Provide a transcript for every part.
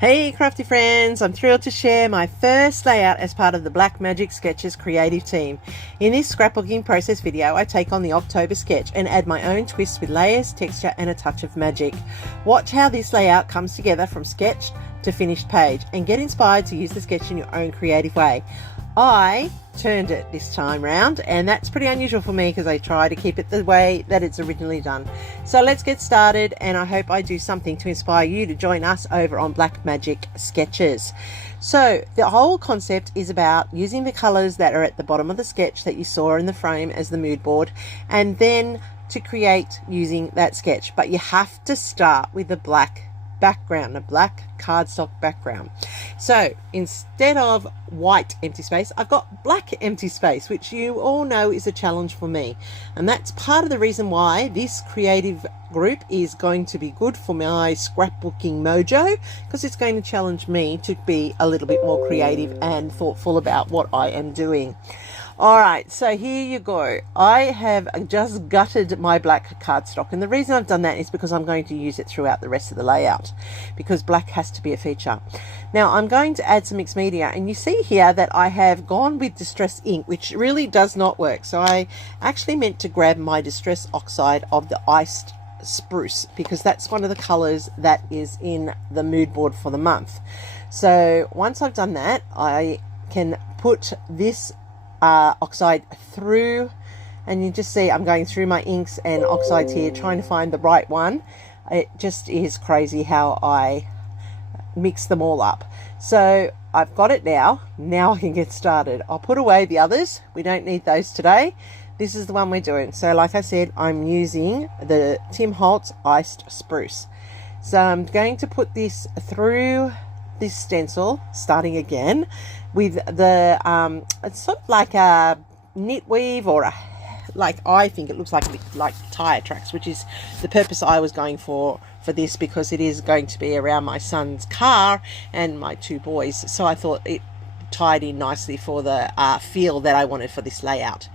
Hey crafty friends, I'm thrilled to share my first layout as part of the Black Magic Sketches creative team. In this scrapbooking process video, I take on the October sketch and add my own twists with layers, texture and a touch of magic. Watch how this layout comes together from sketch to finished page and get inspired to use the sketch in your own creative way. I turned it this time round, and that's pretty unusual for me because I try to keep it the way that it's originally done. So let's get started, and I hope I do something to inspire you to join us over on Black Magic Sketches. So the whole concept is about using the colors that are at the bottom of the sketch that you saw in the frame as the mood board, and then to create using that sketch. But you have to start with a black background, a black cardstock background. So instead of white empty space, I've got black empty space, which you all know is a challenge for me, and that's part of the reason why this creative group is going to be good for my scrapbooking mojo, because it's going to challenge me to be a little bit more creative and thoughtful about what I am doing. Alright, so here you go. I have just gutted my black cardstock, and the reason I've done that is because I'm going to use it throughout the rest of the layout, because black has to be a feature. Now I'm going to add some mixed media, and you see here that I have gone with distress ink, which really does not work. So I actually meant to grab my distress oxide of the iced spruce, because that's one of the colors that is in the mood board for the month. So once I've done that, I can put this oxide through, and you just see I'm going through my inks and oxides here trying to find the right one. It just is crazy how I mix them all up. So I've got it now I can get started. I'll put away the others, we don't need those today. This is the one we're doing. So like I said, I'm using the Tim Holtz iced spruce. So I'm going to put this through this stencil, starting again with the it's sort of like a knit weave, or a, like, I think it looks like tire tracks, which is the purpose I was going for this, because it is going to be around my son's car and my two boys, so I thought it tied in nicely for the feel that I wanted for this layout.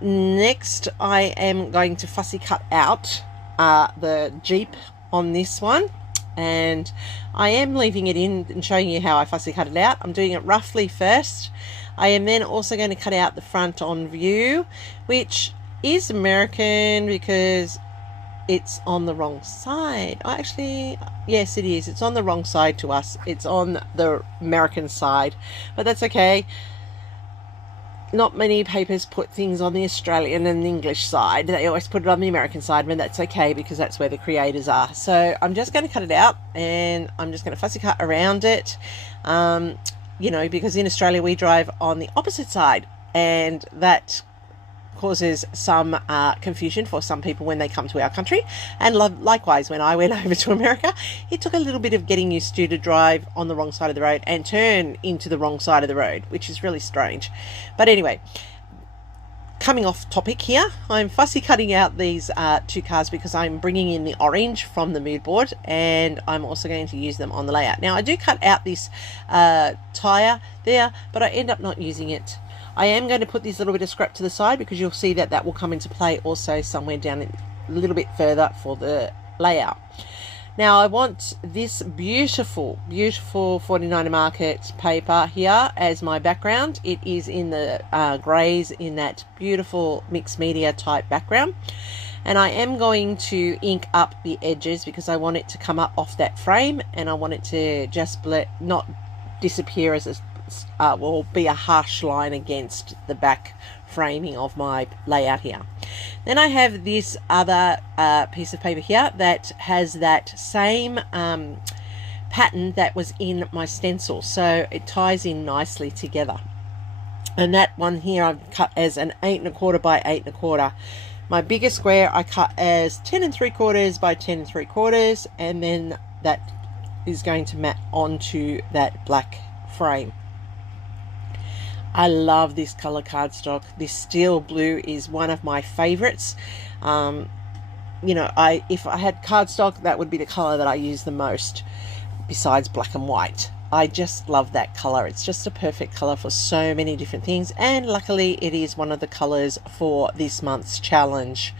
Next, I am going to fussy cut out the Jeep on this one, and I am leaving it in and showing you how I fussy cut it out. I'm doing it roughly first. I am then also going to cut out the front on view, which is American because it's on the wrong side. Actually, yes, it is. It's on the wrong side to us. It's on the American side, but that's okay. Not many papers put things on the Australian and the English side. They always put it on the American side, but that's okay because that's where the creators are. So I'm just going to cut it out, and I'm just going to fussy cut around it. You know, because in Australia we drive on the opposite side, and that causes some confusion for some people when they come to our country. And likewise, when I went over to America, it took a little bit of getting used to drive on the wrong side of the road and turn into the wrong side of the road, which is really strange. But anyway, coming off topic here, I'm fussy cutting out these two cars because I'm bringing in the orange from the mood board, and I'm also going to use them on the layout. Now I do cut out this tire there, but I end up not using it. I am going to put this little bit of scrap to the side because you'll see that that will come into play also somewhere down a little bit further for the layout. Now I want this beautiful 49er Market paper here as my background. It is in the greys, in that beautiful mixed media type background, and I am going to ink up the edges because I want it to come up off that frame, and I want it to just not disappear as a will be a harsh line against the back framing of my layout here. Then I have this other piece of paper here that has that same pattern that was in my stencil, so it ties in nicely together. And that one here I've cut as an 8 1/4 by 8 1/4. My bigger square I cut as 10 3/4 by 10 3/4, and then that is going to mat onto that black frame. I love this color cardstock. This steel blue is one of my favorites. You know, if I had cardstock, that would be the color that I use the most besides black and white. I just love that color. It's just a perfect color for so many different things, and luckily it is one of the colors for this month's challenge.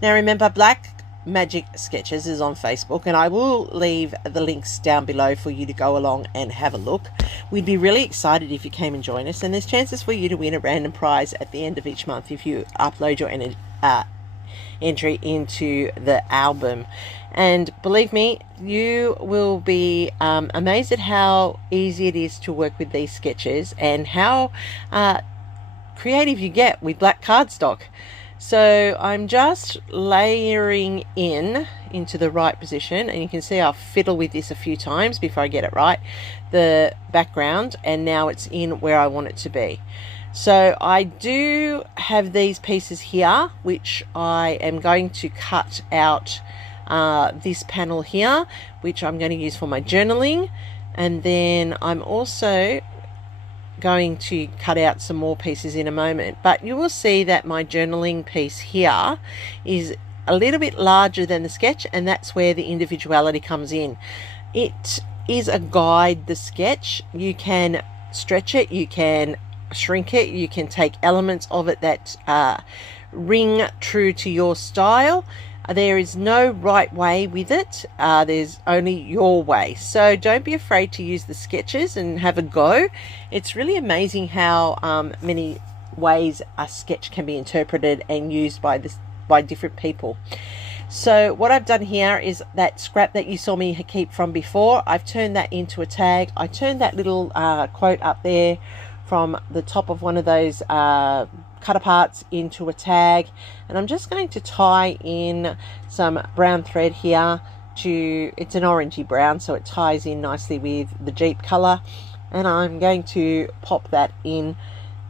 Now remember, black Magic Sketches is on Facebook, and I will leave the links down below for you to go along and have a look. We'd be really excited if you came and join us, and there's chances for you to win a random prize at the end of each month if you upload your entry into the album. And believe me, you will be amazed at how easy it is to work with these sketches and how creative you get with black cardstock. So I'm just layering into the right position, and you can see I'll fiddle with this a few times before I get it right, the background, and now it's in where I want it to be. So I do have these pieces here which I am going to cut out, this panel here which I'm going to use for my journaling, and then I'm also going to cut out some more pieces in a moment. But you will see that my journaling piece here is a little bit larger than the sketch, and that's where the individuality comes in. It is a guide, the sketch. You can stretch it, you can shrink it, you can take elements of it that ring true to your style. There is no right way with it, there's only your way. So don't be afraid to use the sketches and have a go. It's really amazing how many ways a sketch can be interpreted and used by different people. So what I've done here is that scrap that you saw me keep from before, I've turned that into a tag. I turned that little quote up there from the top of one of those cut aparts into a tag, and I'm just going to tie in some brown thread here it's an orangey brown, so it ties in nicely with the Jeep color, and I'm going to pop that in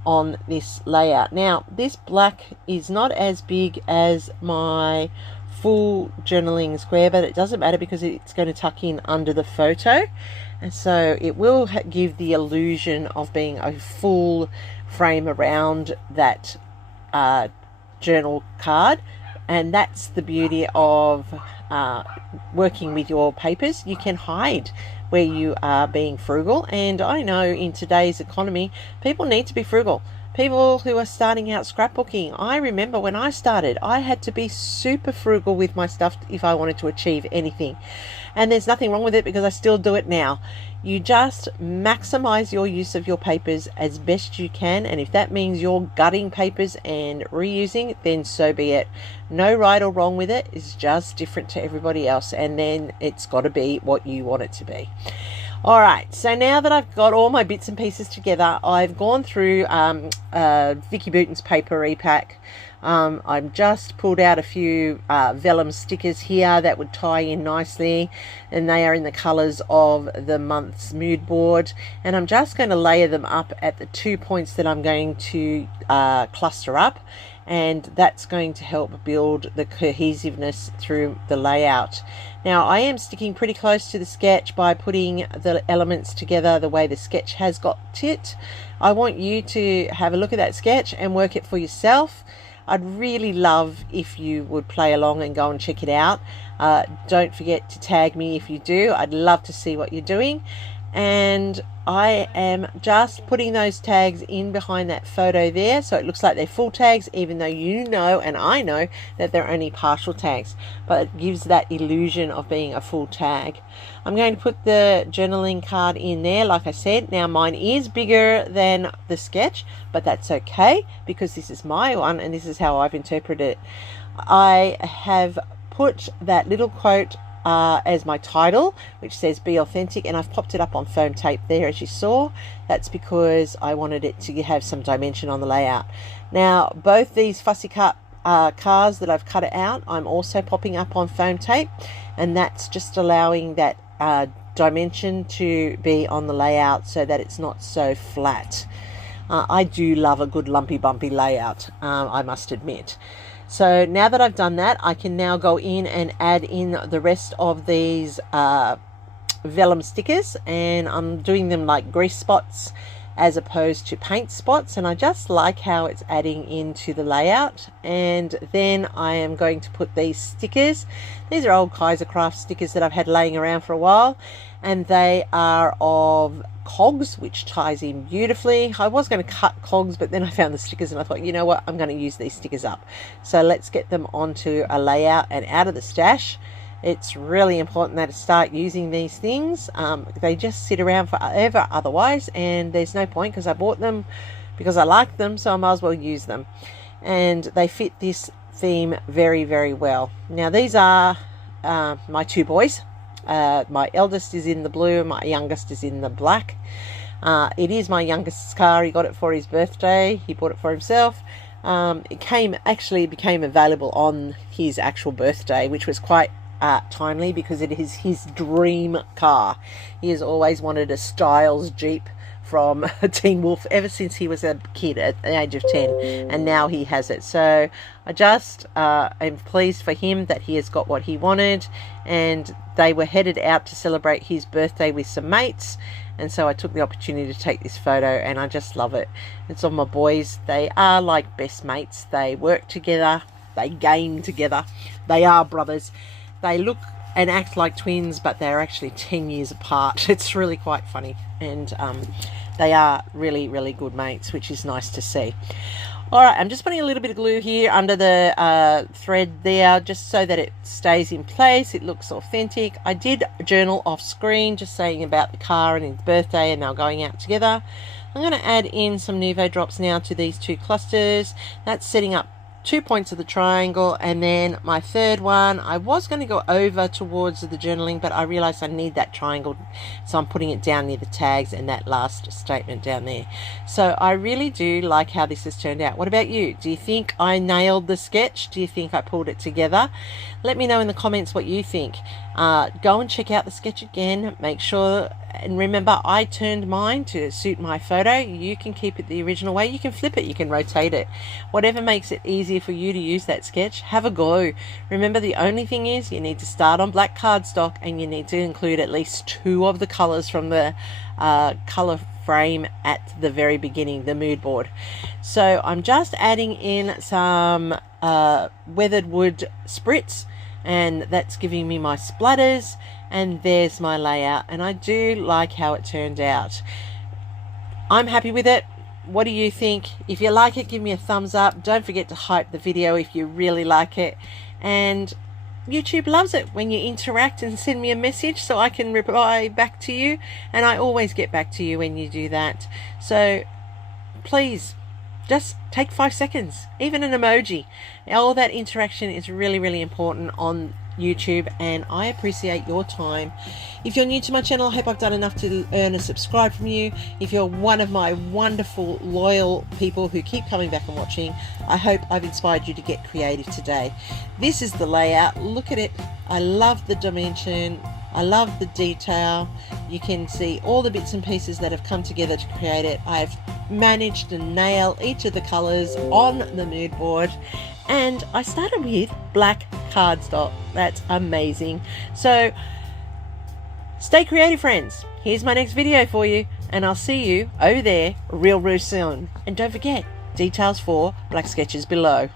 on this layout. Now this black is not as big as my full journaling square, but it doesn't matter because it's going to tuck in under the photo, and so it will give the illusion of being a full frame around that journal card. And that's the beauty of working with your papers. You can hide where you are being frugal, and I know in today's economy people need to be frugal. People who are starting out scrapbooking, I remember when I started I had to be super frugal with my stuff if I wanted to achieve anything, and there's nothing wrong with it because I still do it now. You just maximize your use of your papers as best you can, and if that means you're gutting papers and reusing, then so be it. No right or wrong with it, it's just different to everybody else, and then it's got to be what you want it to be. Alright, so now that I've got all my bits and pieces together, I've gone through Vicky Bouton's paper repack. I've just pulled out a few vellum stickers here that would tie in nicely, and they are in the colours of the month's mood board, and I'm just going to layer them up at the 2 points that I'm going to cluster up, and that's going to help build the cohesiveness through the layout. Now I am sticking pretty close to the sketch by putting the elements together the way the sketch has got it. I want you to have a look at that sketch and work it for yourself. I'd really love if you would play along and go and check it out. Don't forget to tag me if you do. I'd love to see what you're doing. And I am just putting those tags in behind that photo there, so it looks like they're full tags, even though you know and I know that they're only partial tags, but it gives that illusion of being a full tag. I'm going to put the journaling card in there, like I said. Now mine is bigger than the sketch, but that's okay because this is my one and this is how I've interpreted it. I have put that little quote as my title, which says be authentic, and I've popped it up on foam tape there as you saw. That's because I wanted it to have some dimension on the layout. Now both these fussy cut cars that I've cut it out, I'm also popping up on foam tape, and that's just allowing that dimension to be on the layout so that it's not so flat. I do love a good lumpy bumpy layout, I must admit. So now that I've done that, I can now go in and add in the rest of these vellum stickers, and I'm doing them like grease spots, as opposed to paint spots, and I just like how it's adding into the layout. And then I am going to put these stickers. These are old Kaisercraft stickers that I've had laying around for a while, and they are of cogs, which ties in beautifully. I was going to cut cogs, but then I found the stickers and I thought, you know what, I'm going to use these stickers up. So let's get them onto a layout and out of the stash. It's really important that I start using these things. They just sit around forever otherwise, and there's no point, because I bought them because I like them, so I might as well use them. And they fit this theme very, very well. Now these are my two boys. My eldest is in the blue and my youngest is in the black. It is my youngest's car. He got it for his birthday. He bought it for himself. It became available on his actual birthday, which was quite timely, because it is his dream car. He has always wanted a Styles Jeep from Teen Wolf ever since he was a kid at the age of 10, and now he has it. So I just am pleased for him that he has got what he wanted. And they were headed out to celebrate his birthday with some mates, and so I took the opportunity to take this photo, and I just love it. It's on my boys. They are like best mates. They work together, they game together, they are brothers. They look and act like twins, but they're actually 10 years apart. It's really quite funny, and they are really, really good mates, which is nice to see. All right, I'm just putting a little bit of glue here under the thread there, just so that it stays in place. It looks authentic. I did journal off screen, just saying about the car and his birthday, and they're going out together. I'm going to add in some Nuvo drops now to these two clusters. That's setting up 2 points of the triangle, and then my third one, I was going to go over towards the journaling, but I realized I need that triangle, so I'm putting it down near the tags and that last statement down there. So I really do like how this has turned out. What about you? Do you think I nailed the sketch? Do you think I pulled it together? Let me know in the comments what you think. Go and check out the sketch again. Make sure, and remember, I turned mine to suit my photo. You can keep it the original way. You can flip it, you can rotate it. Whatever makes it easier for you to use that sketch, have a go. Remember, the only thing is you need to start on black cardstock, and you need to include at least 2 of the colors from the color frame at the very beginning, the mood board. So I'm just adding in some weathered wood spritz, and that's giving me my splatters, and there's my layout, and I do like how it turned out. I'm happy with it. What do you think? If you like it, give me a thumbs up. Don't forget to hype the video if you really like it. And YouTube loves it when you interact and send me a message so I can reply back to you, and I always get back to you when you do that. So please just take 5 seconds, even an emoji. All that interaction is really, really important on YouTube, and I appreciate your time. If you're new to my channel, I hope I've done enough to earn a subscribe from you. If you're one of my wonderful loyal people who keep coming back and watching, I hope I've inspired you to get creative today. This is the layout. Look at it. I love the dimension. I love the detail. You can see all the bits and pieces that have come together to create it. I've managed to nail each of the colors on the mood board, and I started with black cardstock. That's amazing. So stay creative, friends. Here's my next video for you, and I'll see you over there real soon. And don't forget, details for black sketches below.